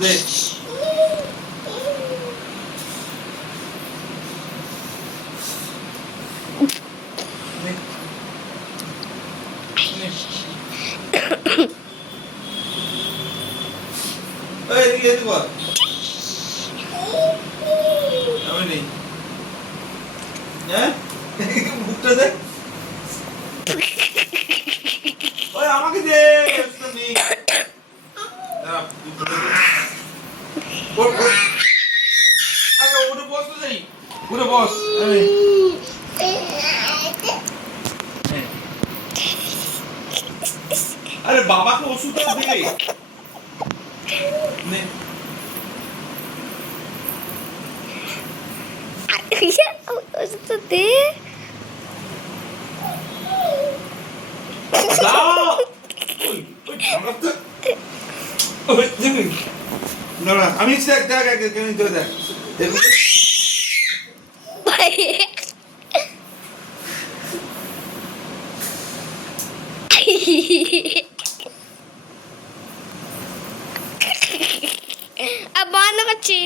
দে এই এদিকে এদিকে বল আমি নেই হ্যাঁ মুখটা দে ওই আমাকে দে নেই দাঁড়া আরে উঠে বস তো নেই উঠে বস আরে বাবাকে ওষুধটা দিলে নে ওষুধটা দে দাও ওই দেখি না না আমি দেখ দেখ কেন দেখ দেখ ভাই अब बंद करছি